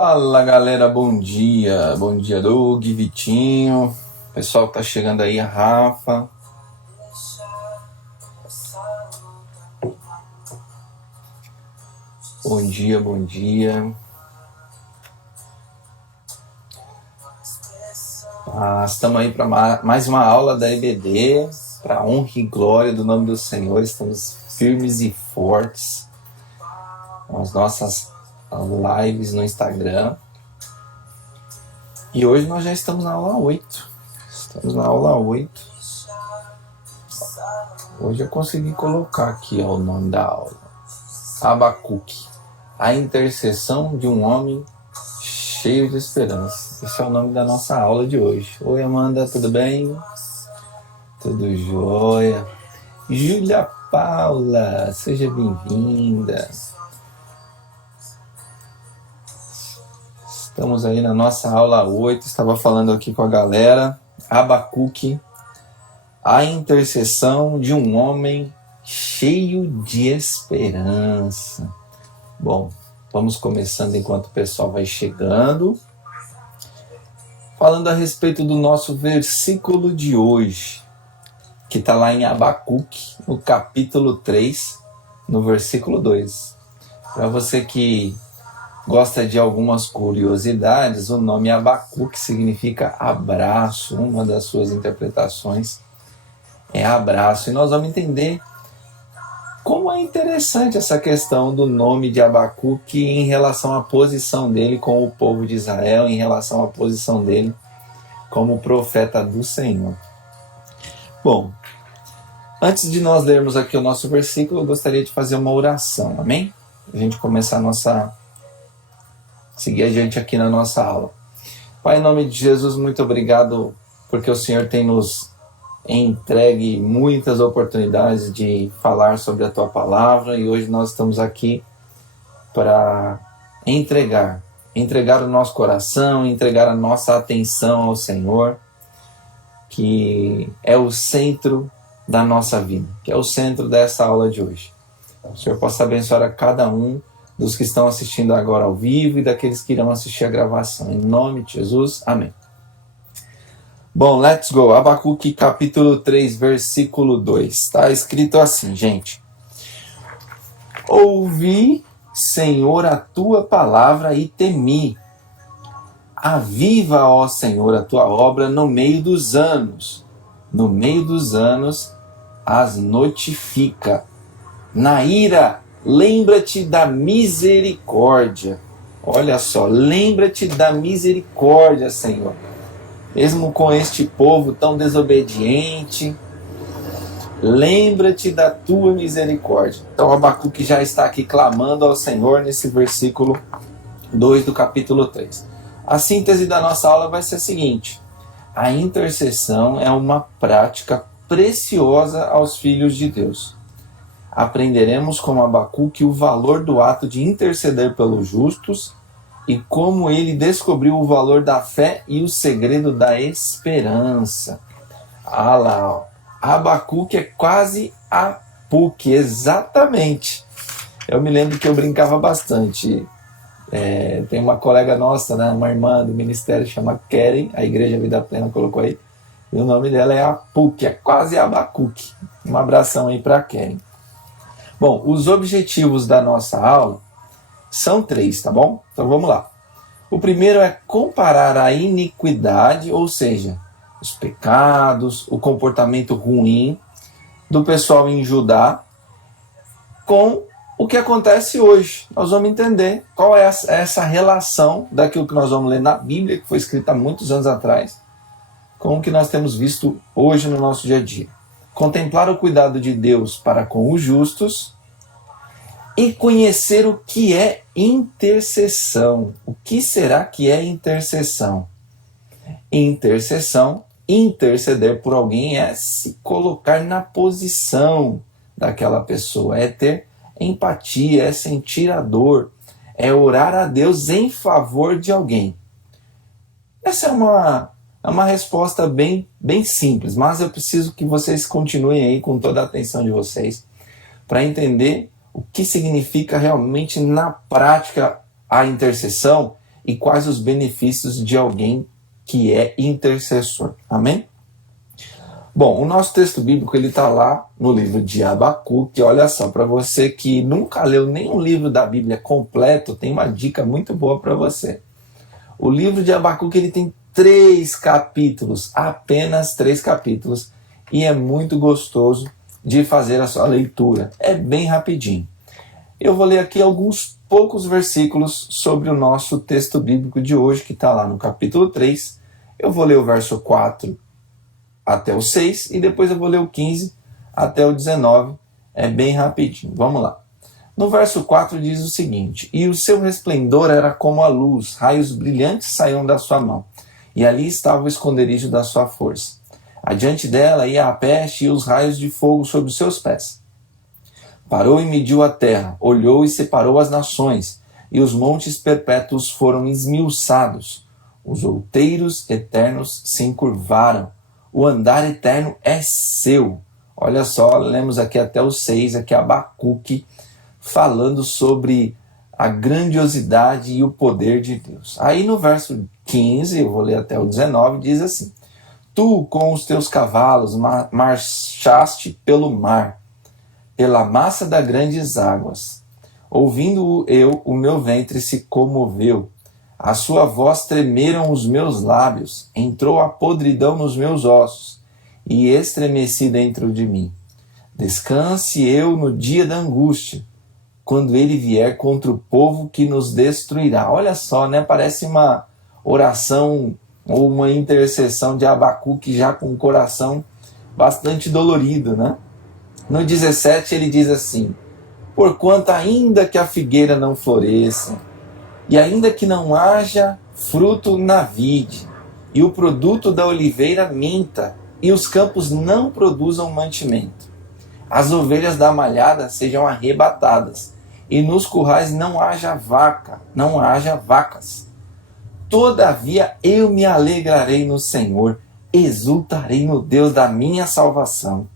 Fala galera, bom dia. Bom dia, Doug, Vitinho. Pessoal que tá chegando aí, a Rafa. Bom dia, bom dia. Estamos aí para mais uma aula da EBD, para honra e glória do nome do Senhor. Estamos firmes e fortes nas nossas lives no Instagram. E hoje nós já estamos na aula 8. Estamos na aula 8. Hoje eu consegui colocar aqui o nome da aula. Abacuque, a intercessão de um homem cheio de esperança. Esse é o nome da nossa aula de hoje. Oi Amanda, tudo bem? Tudo jóia. Júlia Paula, seja bem-vinda. Estamos aí na nossa aula 8, estava falando aqui com a galera. Abacuque, a intercessão de um homem cheio de esperança. Bom, vamos começando enquanto o pessoal vai chegando. Falando a respeito do nosso versículo de hoje, que está lá em Abacuque, no capítulo 3, no versículo 2. Para você que gosta de algumas curiosidades, o nome Abacuque significa abraço. Uma das suas interpretações é abraço. E nós vamos entender como é interessante essa questão do nome de Abacuque em relação à posição dele com o povo de Israel, em relação à posição dele como profeta do Senhor. Bom, antes de nós lermos aqui o nosso versículo, eu gostaria de fazer uma oração, amém? A gente começar seguir adiante aqui na nossa aula. Pai, em nome de Jesus, muito obrigado porque o Senhor tem nos entregue muitas oportunidades de falar sobre a Tua palavra e hoje nós estamos aqui para entregar o nosso coração, entregar a nossa atenção ao Senhor, que é o centro da nossa vida, que é o centro dessa aula de hoje. O Senhor possa abençoar a cada um dos que estão assistindo agora ao vivo e daqueles que irão assistir a gravação. Em nome de Jesus, amém. Bom, let's go. Abacuque capítulo 3, versículo 2. Está escrito assim, gente. Ouvi, Senhor, a tua palavra e temi. Aviva, ó Senhor, a tua obra no meio dos anos. No meio dos anos as notifica. Na ira, lembra-te da misericórdia. Olha só, lembra-te da misericórdia, Senhor. Mesmo com este povo tão desobediente, lembra-te da tua misericórdia. Então Abacuque já está aqui clamando ao Senhor nesse versículo 2 do capítulo 3. A síntese da nossa aula vai ser a seguinte: a intercessão é uma prática preciosa aos filhos de Deus. Aprenderemos com Abacuque o valor do ato de interceder pelos justos e como ele descobriu o valor da fé e o segredo da esperança. Ah lá, ó. Abacuque é quase Apuque, exatamente. Eu me lembro que eu brincava bastante. Tem uma colega nossa, né, uma irmã do ministério, chama Keren, a Igreja Vida Plena colocou aí, e o nome dela é Apuque, é quase Abacuque. Um abração aí para Keren. Bom, os objetivos da nossa aula são 3, tá bom? Então vamos lá. O primeiro é comparar a iniquidade, ou seja, os pecados, o comportamento ruim do pessoal em Judá com o que acontece hoje. Nós vamos entender qual é essa relação daquilo que nós vamos ler na Bíblia, que foi escrita há muitos anos atrás, com o que nós temos visto hoje no nosso dia a dia. Contemplar o cuidado de Deus para com os justos e conhecer o que é intercessão. O que será que é intercessão? Intercessão, interceder por alguém é se colocar na posição daquela pessoa, é ter empatia, é sentir a dor, é orar a Deus em favor de alguém. Essa é uma resposta bem simples, mas eu preciso que vocês continuem aí com toda a atenção de vocês para entender o que significa realmente na prática a intercessão e quais os benefícios de alguém que é intercessor. Amém? Bom, o nosso texto bíblico ele está lá no livro de Abacuque. Olha só, para você que nunca leu nenhum livro da Bíblia completo, tem uma dica muito boa para você. O livro de Abacuque ele tem 3 capítulos, apenas 3 capítulos, e é muito gostoso de fazer a sua leitura. É bem rapidinho. Eu vou ler aqui alguns poucos versículos sobre o nosso texto bíblico de hoje, que está lá no capítulo 3. Eu vou ler o verso 4 até o 6, e depois eu vou ler o 15 até o 19. É bem rapidinho. Vamos lá. No verso 4 diz o seguinte: E o seu resplendor era como a luz, raios brilhantes saíam da sua mão, e ali estava o esconderijo da sua força. Adiante dela ia a peste e os raios de fogo sobre os seus pés. Parou e mediu a terra, olhou e separou as nações, e os montes perpétuos foram esmiuçados. Os outeiros eternos se encurvaram. O andar eterno é seu. Olha só, lemos aqui até o 6, aqui Abacuque, falando sobre a grandiosidade e o poder de Deus. Aí no verso 15, eu vou ler até o 19, diz assim: Tu com os teus cavalos marchaste pelo mar, pela massa das grandes águas. Ouvindo eu, o meu ventre se comoveu. A sua voz tremeram os meus lábios, entrou a podridão nos meus ossos, e estremeci dentro de mim. Descanse eu no dia da angústia, quando ele vier contra o povo que nos destruirá. Olha só, né? Parece uma oração ou uma intercessão de Abacuque já com o coração bastante dolorido, né? No 17 ele diz assim: Porquanto ainda que a figueira não floresça, e ainda que não haja fruto na vide, e o produto da oliveira minta, e os campos não produzam mantimento, as ovelhas da malhada sejam arrebatadas, e nos currais não haja vacas. Todavia eu me alegrarei no Senhor, exultarei no Deus da minha salvação.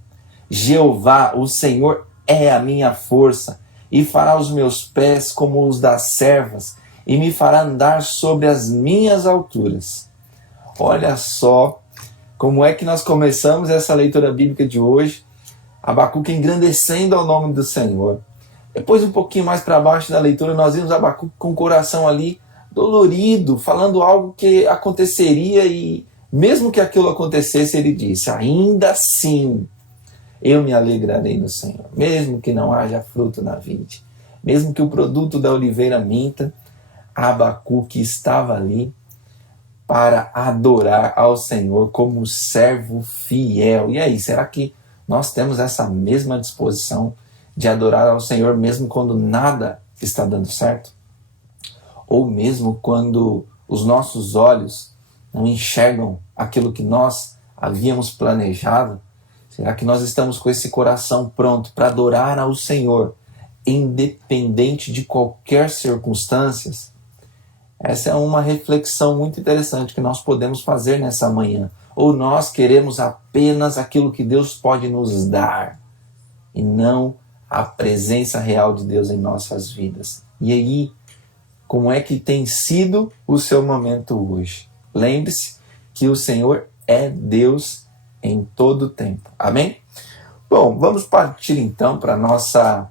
Jeová, o Senhor, é a minha força, e fará os meus pés como os das servas, e me fará andar sobre as minhas alturas. Olha só como é que nós começamos essa leitura bíblica de hoje. Abacuque engrandecendo ao nome do Senhor. Depois, um pouquinho mais para baixo da leitura, nós vimos Abacuque com o coração ali dolorido, falando algo que aconteceria, e mesmo que aquilo acontecesse, ele disse: ainda assim eu me alegrarei no Senhor, mesmo que não haja fruto na vide, mesmo que o produto da oliveira minta. Abacuque estava ali para adorar ao Senhor como servo fiel. E aí, será que nós temos essa mesma disposição de adorar ao Senhor mesmo quando nada está dando certo? Ou mesmo quando os nossos olhos não enxergam aquilo que nós havíamos planejado? Será que nós estamos com esse coração pronto para adorar ao Senhor, independente de qualquer circunstância? Essa é uma reflexão muito interessante que nós podemos fazer nessa manhã. Ou nós queremos apenas aquilo que Deus pode nos dar, e não a presença real de Deus em nossas vidas? E aí, como é que tem sido o seu momento hoje? Lembre-se que o Senhor é Deus em todo o tempo. Amém? Bom, vamos partir então para a nossa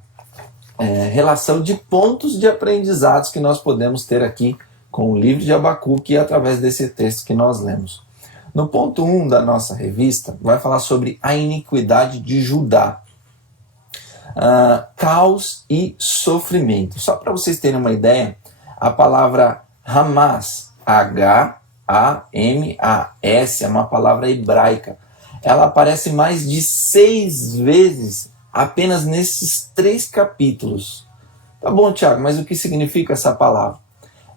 relação de pontos de aprendizados que nós podemos ter aqui com o livro de Abacuque e através desse texto que nós lemos. No ponto 1 da nossa revista, vai falar sobre a iniquidade de Judá. Caos e sofrimento. Só para vocês terem uma ideia, a palavra Hamas, H-A-M-A-S, é uma palavra hebraica. Ela aparece mais de 6 vezes apenas nesses 3 capítulos. Tá bom, Tiago, mas o que significa essa palavra?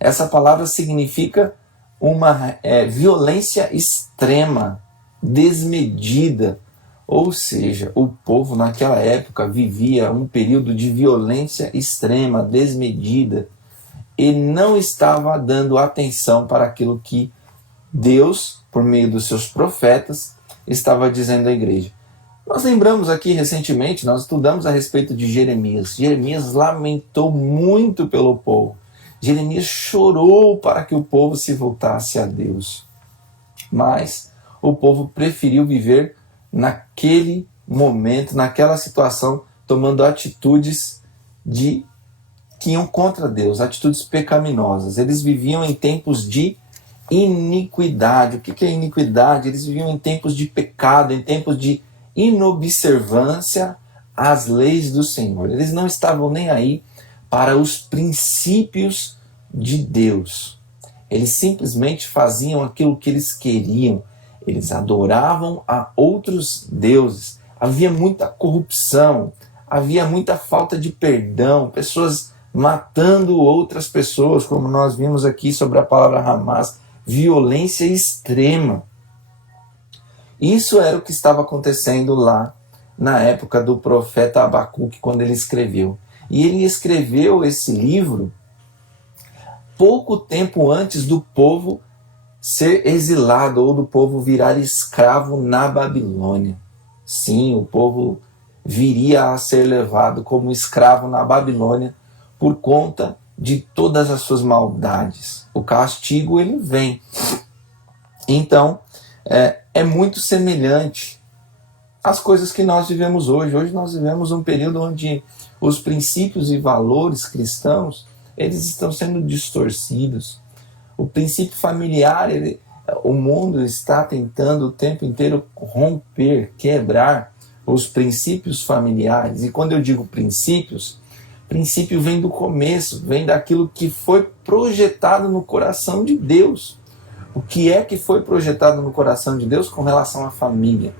Essa palavra significa uma violência extrema, desmedida. Ou seja, o povo naquela época vivia um período de violência extrema, desmedida, e não estava dando atenção para aquilo que Deus, por meio dos seus profetas, estava dizendo à igreja. Nós lembramos aqui recentemente, nós estudamos a respeito de Jeremias. Jeremias lamentou muito pelo povo. Jeremias chorou para que o povo se voltasse a Deus. Mas o povo preferiu viver naquele momento, naquela situação, tomando atitudes que iam contra Deus, atitudes pecaminosas. Eles viviam em tempos de iniquidade. O que é iniquidade? Eles viviam em tempos de pecado, em tempos de inobservância às leis do Senhor. Eles não estavam nem aí para os princípios de Deus. Eles simplesmente faziam aquilo que eles queriam. Eles adoravam a outros deuses. Havia muita corrupção, havia muita falta de perdão, pessoas matando outras pessoas, como nós vimos aqui sobre a palavra Hamas, violência extrema. Isso era o que estava acontecendo lá na época do profeta Abacuque, quando ele escreveu. E ele escreveu esse livro pouco tempo antes do povo ser exilado ou do povo virar escravo na Babilônia. Sim, o povo viria a ser levado como escravo na Babilônia por conta de todas as suas maldades. O castigo, ele vem. Então, é muito semelhante às coisas que nós vivemos hoje. Hoje nós vivemos um período onde os princípios e valores cristãos, eles estão sendo distorcidos. O princípio familiar, o mundo está tentando o tempo inteiro romper, quebrar os princípios familiares. E quando eu digo princípios, princípio vem do começo, vem daquilo que foi projetado no coração de Deus. O que é que foi projetado no coração de Deus com relação à família?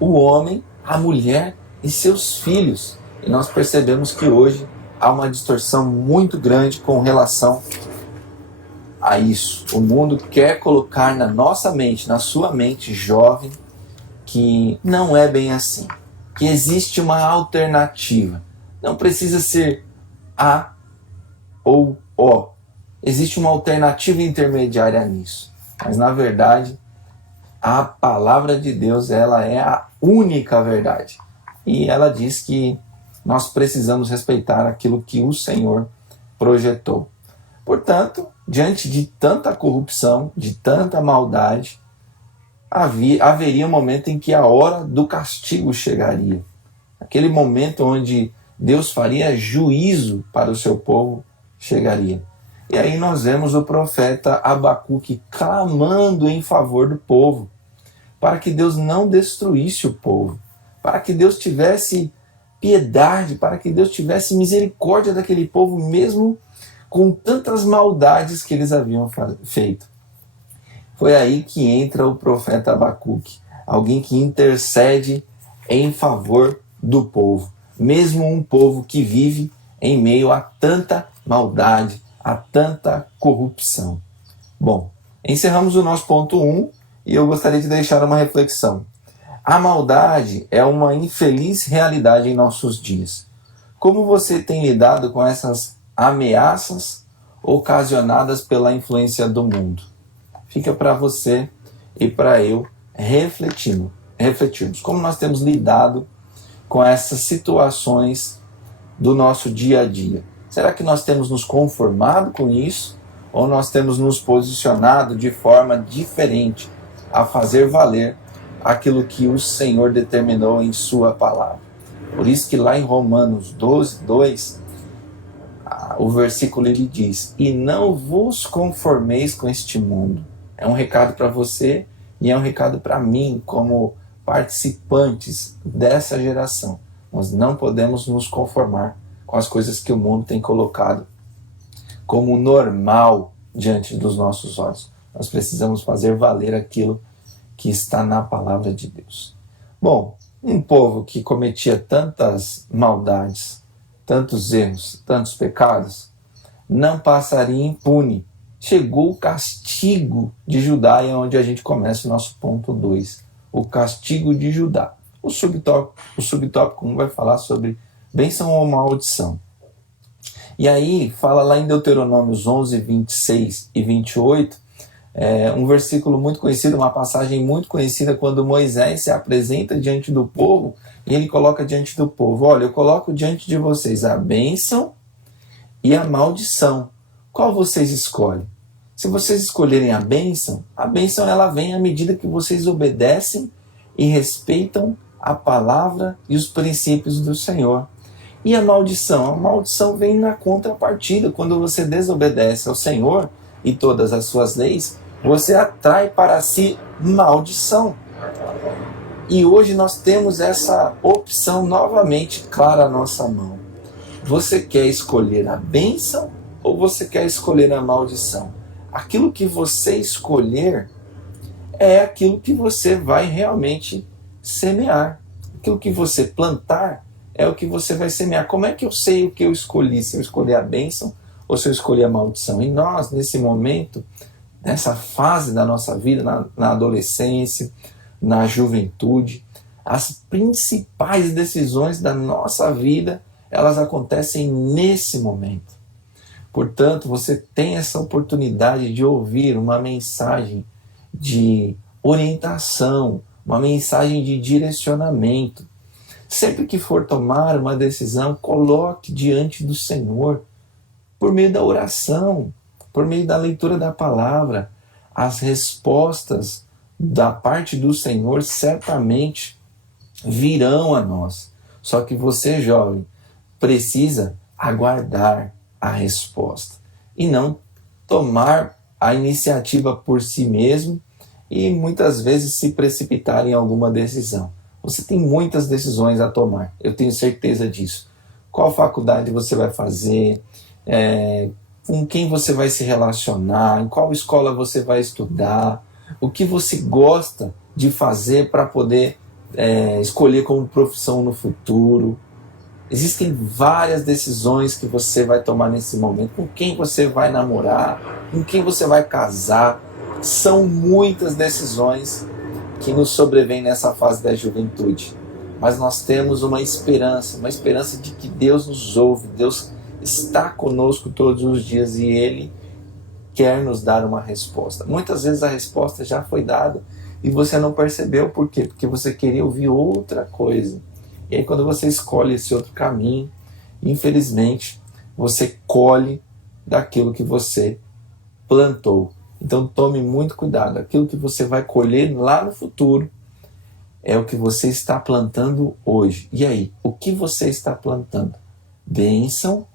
O homem, a mulher e seus filhos. E nós percebemos que hoje há uma distorção muito grande com relação a isso. O mundo quer colocar na nossa mente, na sua mente jovem, que não é bem assim, que existe uma alternativa. Não precisa ser A ou O. Existe uma alternativa intermediária nisso. Mas na verdade, a palavra de Deus, ela é a única verdade. E ela diz que nós precisamos respeitar aquilo que o Senhor projetou. Portanto, diante de tanta corrupção, de tanta maldade, haveria um momento em que a hora do castigo chegaria. Aquele momento onde Deus faria juízo para o seu povo chegaria. E aí nós vemos o profeta Abacuque clamando em favor do povo, para que Deus não destruísse o povo, para que Deus tivesse piedade, para que Deus tivesse misericórdia daquele povo, mesmo com tantas maldades que eles haviam feito. Foi aí que entra o profeta Abacuque, alguém que intercede em favor do povo, mesmo um povo que vive em meio a tanta maldade, a tanta corrupção. Bom, encerramos o nosso ponto 1 e eu gostaria de deixar uma reflexão. A maldade é uma infeliz realidade em nossos dias. Como você tem lidado com essas ameaças ocasionadas pela influência do mundo? Fica para você e para eu refletirmos. Como nós temos lidado com essas situações do nosso dia a dia? Será que nós temos nos conformado com isso? Ou nós temos nos posicionado de forma diferente a fazer valer aquilo que o Senhor determinou em sua palavra? Por isso que lá em Romanos 12, 2, o versículo ele diz: e não vos conformeis com este mundo. É um recado para você e é um recado para mim, como participantes dessa geração. Nós não podemos nos conformar com as coisas que o mundo tem colocado como normal diante dos nossos olhos. Nós precisamos fazer valer aquilo que está na palavra de Deus. Bom, um povo que cometia tantas maldades, tantos erros, tantos pecados, não passaria impune. Chegou o castigo de Judá, e é onde a gente começa o nosso ponto 2. O castigo de Judá. O subtópico 1 vai falar sobre bênção ou maldição. E aí, fala lá em Deuteronômios 11, 26 e 28, um versículo muito conhecido, uma passagem muito conhecida, quando Moisés se apresenta diante do povo, e ele coloca diante do povo: olha, eu coloco diante de vocês a bênção e a maldição. Qual vocês escolhem? Se vocês escolherem a bênção ela vem à medida que vocês obedecem e respeitam a palavra e os princípios do Senhor. E a maldição? A maldição vem na contrapartida. Quando você desobedece ao Senhor e todas as suas leis, você atrai para si maldição. E hoje nós temos essa opção novamente clara à nossa mão. Você quer escolher a bênção ou você quer escolher a maldição? Aquilo que você escolher é aquilo que você vai realmente semear. Aquilo que você plantar é o que você vai semear. Como é que eu sei o que eu escolhi? Se eu escolhi a bênção ou se eu escolhi a maldição? E nós, nesse momento, nessa fase da nossa vida, na adolescência, na juventude, as principais decisões da nossa vida, elas acontecem nesse momento. Portanto, você tem essa oportunidade de ouvir uma mensagem de orientação, uma mensagem de direcionamento. Sempre que for tomar uma decisão, coloque diante do Senhor, por meio da oração, por meio da leitura da palavra. As respostas da parte do Senhor certamente virão a nós. Só que você, jovem, precisa aguardar a resposta e não tomar a iniciativa por si mesmo e muitas vezes se precipitar em alguma decisão. Você tem muitas decisões a tomar, eu tenho certeza disso. Qual faculdade você vai fazer, com quem você vai se relacionar, em qual escola você vai estudar, o que você gosta de fazer para poder escolher como profissão no futuro. Existem várias decisões que você vai tomar nesse momento. Com quem você vai namorar, com quem você vai casar. São muitas decisões que nos sobrevêm nessa fase da juventude. Mas nós temos uma esperança de que Deus nos ouve, Deus está conosco todos os dias e Ele quer nos dar uma resposta. Muitas vezes a resposta já foi dada e você não percebeu. Por quê? Porque você queria ouvir outra coisa. E aí quando você escolhe esse outro caminho, infelizmente, você colhe daquilo que você plantou. Então tome muito cuidado. Aquilo que você vai colher lá no futuro é o que você está plantando hoje. E aí, o que você está plantando? Bênção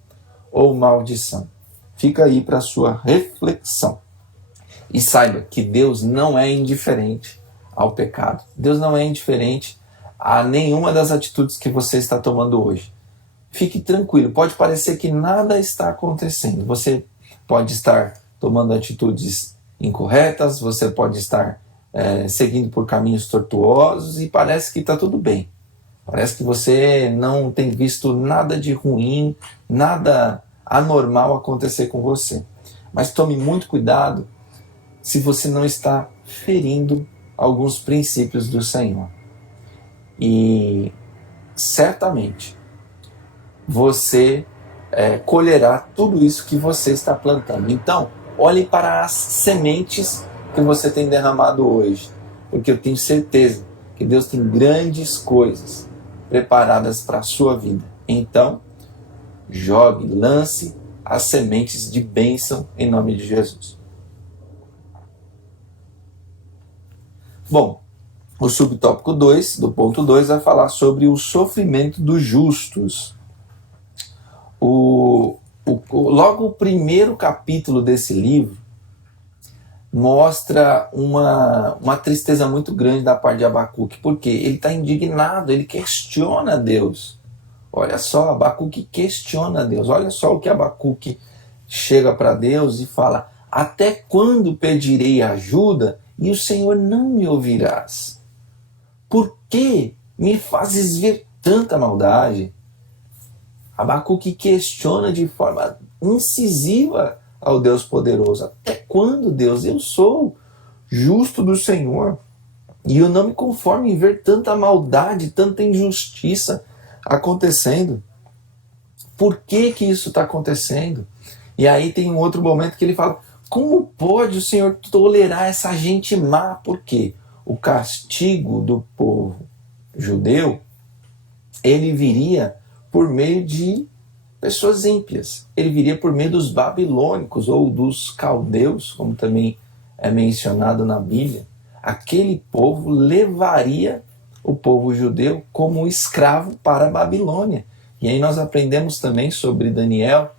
ou maldição? Fica aí para a sua reflexão. E saiba que Deus não é indiferente ao pecado. Deus não é indiferente a nenhuma das atitudes que você está tomando hoje. Fique tranquilo, pode parecer que nada está acontecendo. Você pode estar tomando atitudes incorretas, você pode estar seguindo por caminhos tortuosos e parece que está tudo bem. Parece que você não tem visto nada de ruim, nada anormal acontecer com você. Mas tome muito cuidado se você não está ferindo alguns princípios do Senhor. E certamente você colherá tudo isso que você está plantando. Então, olhe para as sementes que você tem derramado hoje, porque eu tenho certeza que Deus tem grandes coisas preparadas para a sua vida. Então, jogue, lance as sementes de bênção em nome de Jesus. Bom, o subtópico 2, do ponto 2, vai falar sobre o sofrimento dos justos. Logo o primeiro capítulo desse livro mostra uma tristeza muito grande da parte de Abacuque, porque ele está indignado, ele questiona Deus. Olha só, Abacuque questiona Deus. Olha só o que Abacuque chega para Deus e fala: até quando pedirei ajuda e o Senhor não me ouvirás? Por que me fazes ver tanta maldade? Abacuque questiona de forma incisiva ao Deus poderoso. Até quando, Deus? Eu sou justo do Senhor e eu não me conformo em ver tanta maldade, tanta injustiça acontecendo. Por que isso está acontecendo? E aí tem um outro momento que ele fala: como pode o Senhor tolerar essa gente má? Por quê? O castigo do povo judeu, ele viria por meio de pessoas ímpias. Ele viria por meio dos babilônicos ou dos caldeus, como também é mencionado na Bíblia. Aquele povo levaria o povo judeu como escravo para a Babilônia. E aí nós aprendemos também sobre Daniel,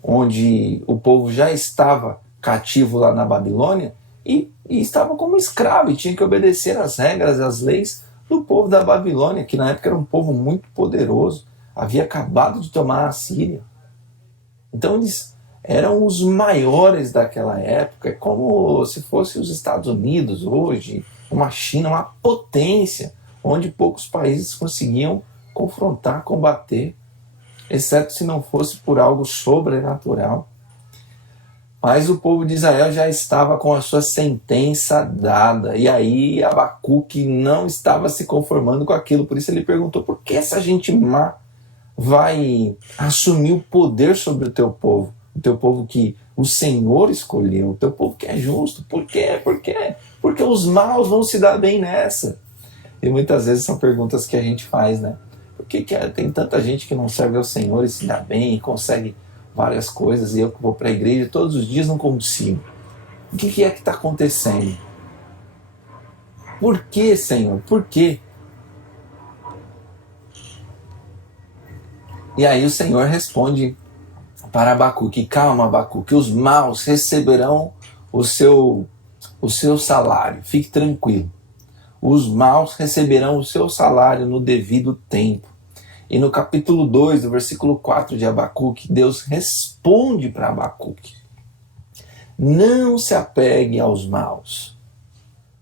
onde o povo já estava cativo lá na Babilônia e estava como escravo e tinha que obedecer às regras, às leis do povo da Babilônia, que na época era um povo muito poderoso, havia acabado de tomar a Síria. Então eles eram os maiores daquela época, como se fosse os Estados Unidos hoje, uma China, uma potência, onde poucos países conseguiam confrontar, combater, exceto se não fosse por algo sobrenatural. Mas o povo de Israel já estava com a sua sentença dada. E aí Abacuque não estava se conformando com aquilo. Por isso ele perguntou, por que essa gente má vai assumir o poder sobre o teu povo? O teu povo que o Senhor escolheu, o teu povo que é justo. Por quê? Por quê? Porque os maus vão se dar bem nessa. E muitas vezes são perguntas que a gente faz, né? Por que tem tanta gente que não serve ao Senhor e se dá bem e consegue várias coisas, e eu que vou para a igreja todos os dias não consigo? O que é que está acontecendo? Por que, Senhor? Por quê? E aí o Senhor responde para Abacuque: calma, Abacuque, os maus receberão o seu salário, fique tranquilo. Os maus receberão o seu salário no devido tempo. E no capítulo 2, do versículo 4 de Abacuque, Deus responde para Abacuque: não se apegue aos maus,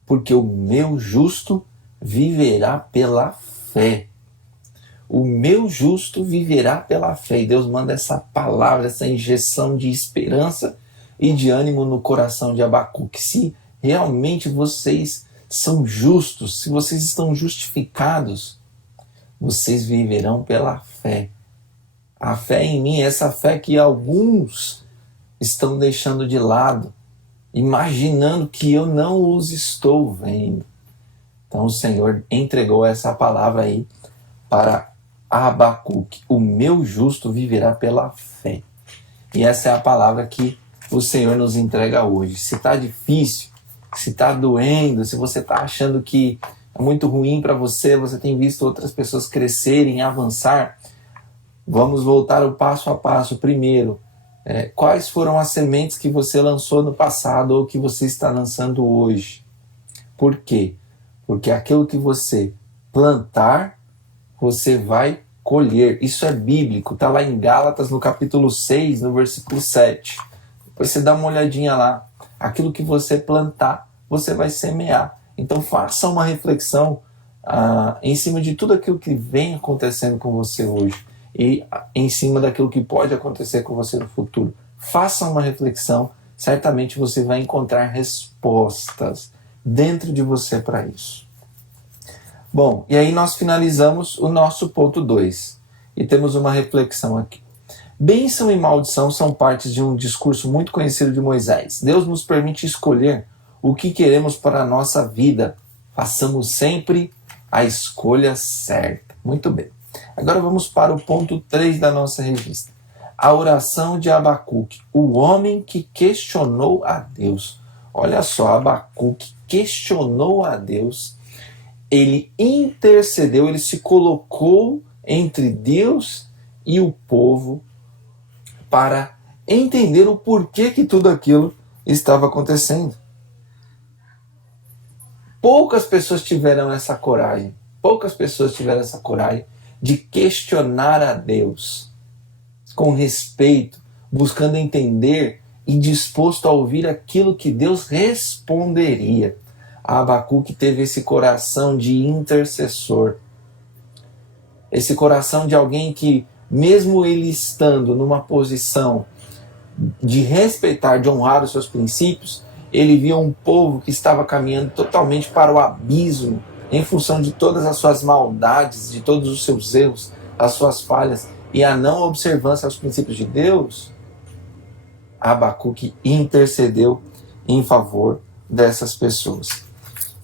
porque o meu justo viverá pela fé. O meu justo viverá pela fé. E Deus manda essa palavra, essa injeção de esperança e de ânimo no coração de Abacuque. Se realmente vocês são justos, se vocês estão justificados, vocês viverão pela fé. A fé em mim, essa fé que alguns estão deixando de lado, imaginando que eu não os estou vendo. Então o Senhor entregou essa palavra aí para Abacuque: o meu justo viverá pela fé. E essa é a palavra que o Senhor nos entrega hoje. Se está difícil, se está doendo, se você está achando que é muito ruim para você, você tem visto outras pessoas crescerem, avançar, vamos voltar o passo a passo. Primeiro, quais foram as sementes que você lançou no passado ou que você está lançando hoje? Por quê? Porque aquilo que você plantar, você vai colher. Isso é bíblico, está lá em Gálatas, no capítulo 6, no versículo 7. Depois você dá uma olhadinha lá. Aquilo que você plantar, você vai semear. Então faça uma reflexão em cima de tudo aquilo que vem acontecendo com você hoje e em cima daquilo que pode acontecer com você no futuro. Faça uma reflexão, certamente você vai encontrar respostas dentro de você para isso. Bom, e aí nós finalizamos o nosso ponto 2 e temos uma reflexão aqui. Bênção e maldição são partes de um discurso muito conhecido de Moisés. Deus nos permite escolher o que queremos para a nossa vida. Façamos sempre a escolha certa. Muito bem. Agora vamos para o ponto 3 da nossa revista. A oração de Abacuque, o homem que questionou a Deus. Olha só, Abacuque questionou a Deus. Ele intercedeu, ele se colocou entre Deus e o povo para entender o porquê que tudo aquilo estava acontecendo. Poucas pessoas tiveram essa coragem. Poucas pessoas tiveram essa coragem de questionar a Deus com respeito, buscando entender e disposto a ouvir aquilo que Deus responderia. Abacuque teve esse coração de intercessor. Esse coração de alguém que, mesmo ele estando numa posição de respeitar, de honrar os seus princípios, ele via um povo que estava caminhando totalmente para o abismo, em função de todas as suas maldades, de todos os seus erros, as suas falhas e a não observância aos princípios de Deus. Abacuque intercedeu em favor dessas pessoas.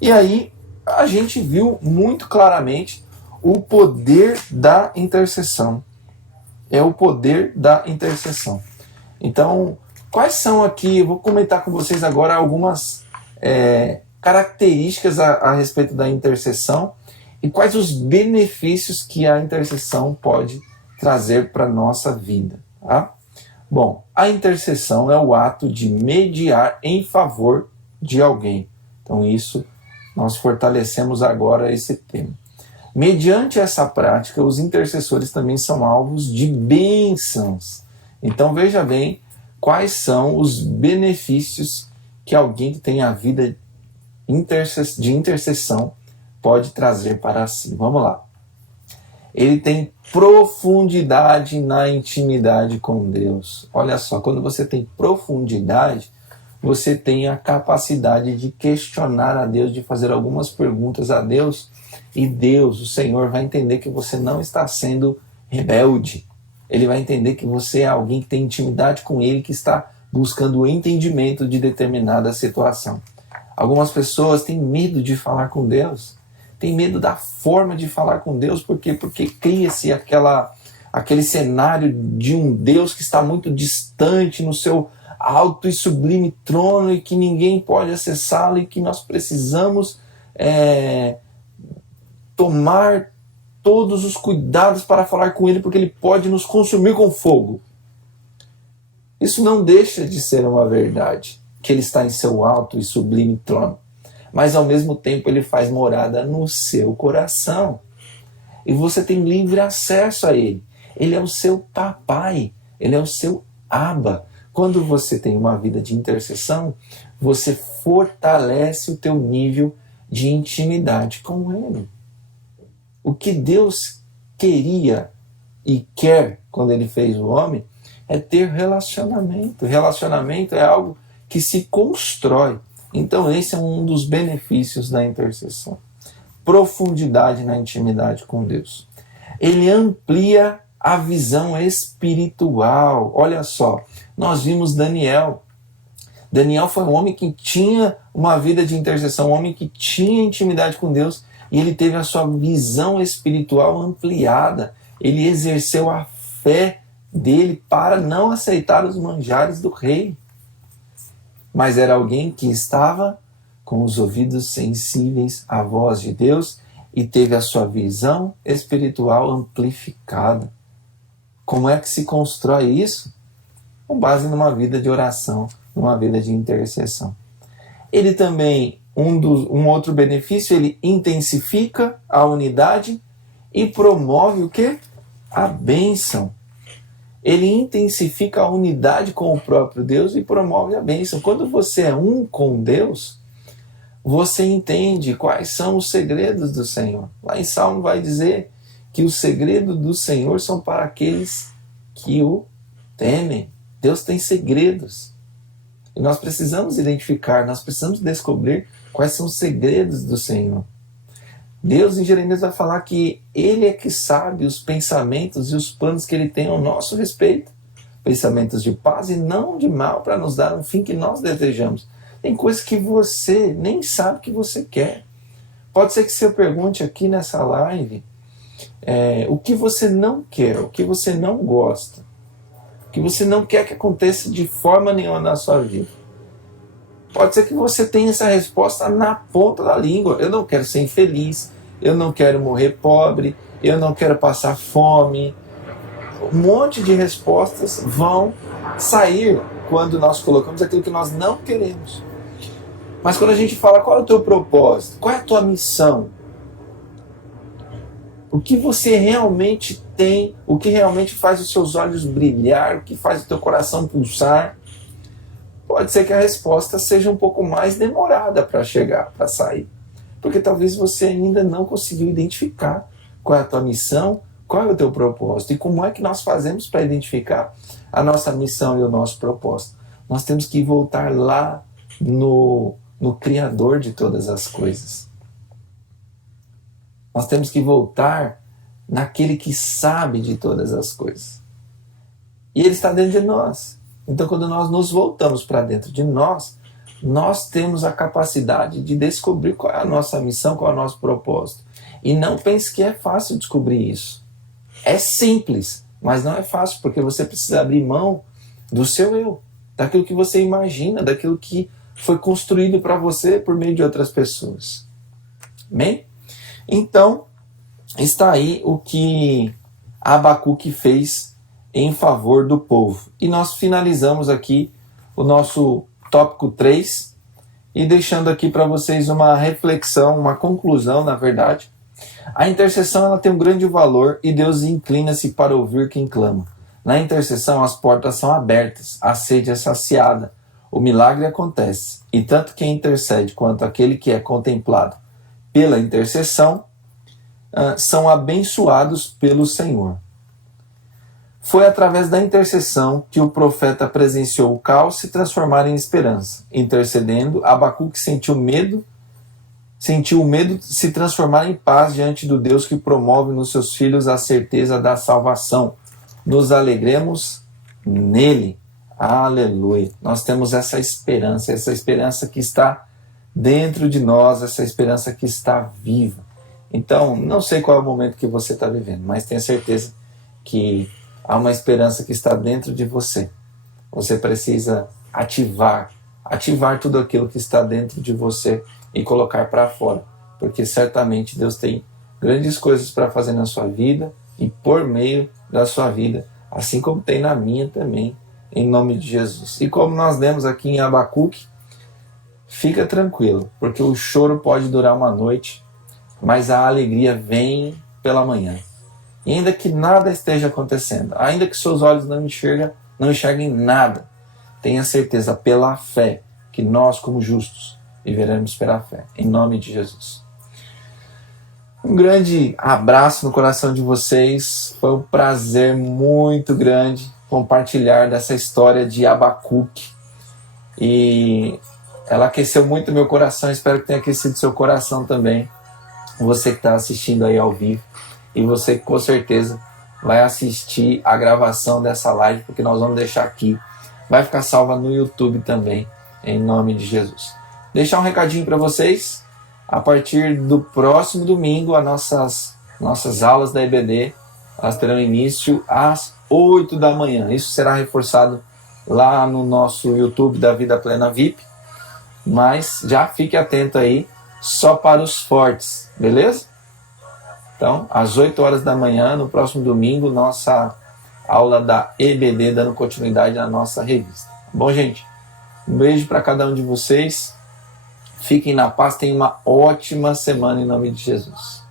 E aí a gente viu muito claramente o poder da intercessão. é o poder da intercessão. Então, quais são aqui, eu vou comentar com vocês agora algumas características a respeito da intercessão e quais os benefícios que a intercessão pode trazer para a nossa vida. Tá? Bom, a intercessão é o ato de mediar em favor de alguém. Então isso, nós fortalecemos agora esse tema. Mediante essa prática, os intercessores também são alvos de bênçãos. Então veja bem quais são os benefícios que alguém que tem a vida de intercessão pode trazer para si. Vamos lá. Ele tem profundidade na intimidade com Deus. Olha só, quando você tem profundidade, você tem a capacidade de questionar a Deus, de fazer algumas perguntas a Deus, e Deus, o Senhor, vai entender que você não está sendo rebelde. Ele vai entender que você é alguém que tem intimidade com Ele, que está buscando o entendimento de determinada situação. Algumas pessoas têm medo de falar com Deus, têm medo da forma de falar com Deus, porque cria-se aquele cenário de um Deus que está muito distante no seu alto e sublime trono e que ninguém pode acessá-lo e que nós precisamos tomar todos os cuidados para falar com Ele, porque Ele pode nos consumir com fogo. Isso não deixa de ser uma verdade, que Ele está em seu alto e sublime trono. Mas ao mesmo tempo Ele faz morada no seu coração. E você tem livre acesso a Ele. Ele é o seu papai, Ele é o seu Abba. Quando você tem uma vida de intercessão, você fortalece o teu nível de intimidade com Ele. O que Deus queria e quer quando Ele fez o homem é ter relacionamento. Relacionamento é algo que se constrói. Então esse é um dos benefícios da intercessão. Profundidade na intimidade com Deus. Ele amplia a visão espiritual. Olha só, nós vimos Daniel. Daniel foi um homem que tinha uma vida de intercessão, um homem que tinha intimidade com Deus, e ele teve a sua visão espiritual ampliada. Ele exerceu a fé dele para não aceitar os manjares do rei. Mas era alguém que estava com os ouvidos sensíveis à voz de Deus e teve a sua visão espiritual amplificada. Como é que se constrói isso? Com base numa vida de oração, numa vida de intercessão. Ele também, um outro benefício, ele intensifica a unidade e promove o quê? A bênção. Ele intensifica a unidade com o próprio Deus e promove a bênção. Quando você é um com Deus, você entende quais são os segredos do Senhor. Lá em Salmo vai dizer que os segredos do Senhor são para aqueles que o temem. Deus tem segredos. E nós precisamos identificar, nós precisamos descobrir quais são os segredos do Senhor. Deus em Jeremias vai falar que Ele é que sabe os pensamentos e os planos que Ele tem ao nosso respeito. Pensamentos de paz e não de mal, para nos dar um fim que nós desejamos. Tem coisas que você nem sabe que você quer. Pode ser que você pergunte aqui nessa live o que você não quer, o que você não gosta, o que você não quer que aconteça de forma nenhuma na sua vida. Pode ser que você tenha essa resposta na ponta da língua. Eu não quero ser infeliz, eu não quero morrer pobre, eu não quero passar fome. Um monte de respostas vão sair quando nós colocamos aquilo que nós não queremos. Mas quando a gente fala qual é o teu propósito, qual é a tua missão, o que você realmente tem, o que realmente faz os seus olhos brilhar, o que faz o teu coração pulsar, pode ser que a resposta seja um pouco mais demorada para chegar, para sair. Porque talvez você ainda não conseguiu identificar qual é a tua missão, qual é o teu propósito. E como é que nós fazemos para identificar a nossa missão e o nosso propósito? Nós temos que voltar lá no Criador de todas as coisas. Nós temos que voltar naquele que sabe de todas as coisas. E Ele está dentro de nós. Então, quando nós nos voltamos para dentro de nós, nós temos a capacidade de descobrir qual é a nossa missão, qual é o nosso propósito. E não pense que é fácil descobrir isso. É simples, mas não é fácil, porque você precisa abrir mão do seu eu, daquilo que você imagina, daquilo que foi construído para você por meio de outras pessoas. Bem? Então, está aí o que Abacuque fez em favor do povo. E nós finalizamos aqui o nosso tópico 3 e deixando aqui para vocês uma reflexão, uma conclusão, na verdade. A intercessão ela tem um grande valor e Deus inclina-se para ouvir quem clama. Na intercessão as portas são abertas, a sede é saciada, o milagre acontece. E tanto quem intercede quanto aquele que é contemplado pela intercessão são abençoados pelo Senhor. Foi através da intercessão que o profeta presenciou o caos se transformar em esperança. Intercedendo, Abacuque sentiu o medo se transformar em paz diante do Deus que promove nos seus filhos a certeza da salvação. Nos alegremos nele. Aleluia. Nós temos essa esperança que está dentro de nós, essa esperança que está viva. Então, não sei qual é o momento que você está vivendo, mas tenha certeza que há uma esperança que está dentro de você. Você precisa ativar tudo aquilo que está dentro de você e colocar para fora, porque certamente Deus tem grandes coisas para fazer na sua vida e por meio da sua vida, assim como tem na minha também, em nome de Jesus. E como nós lemos aqui em Abacuque, fica tranquilo, porque o choro pode durar uma noite, mas a alegria vem pela manhã. E ainda que nada esteja acontecendo, ainda que seus olhos não enxerguem nada, tenha certeza pela fé que nós, como justos, viveremos pela fé, em nome de Jesus. Um grande abraço no coração de vocês, foi um prazer muito grande compartilhar dessa história de Abacuque, e ela aqueceu muito meu coração, espero que tenha aquecido seu coração também, você que está assistindo aí ao vivo, e você com certeza vai assistir a gravação dessa live, porque nós vamos deixar aqui, vai ficar salva no YouTube também, em nome de Jesus. Deixar um recadinho para vocês, a partir do próximo domingo, as nossas aulas da EBD, elas terão início às 8 da manhã. Isso será reforçado lá no nosso YouTube da Vida Plena VIP, mas já fique atento aí, só para os fortes, beleza? Então, às 8 horas da manhã, no próximo domingo, nossa aula da EBD, dando continuidade à nossa revista. Bom, gente, um beijo para cada um de vocês. Fiquem na paz, tenham uma ótima semana em nome de Jesus.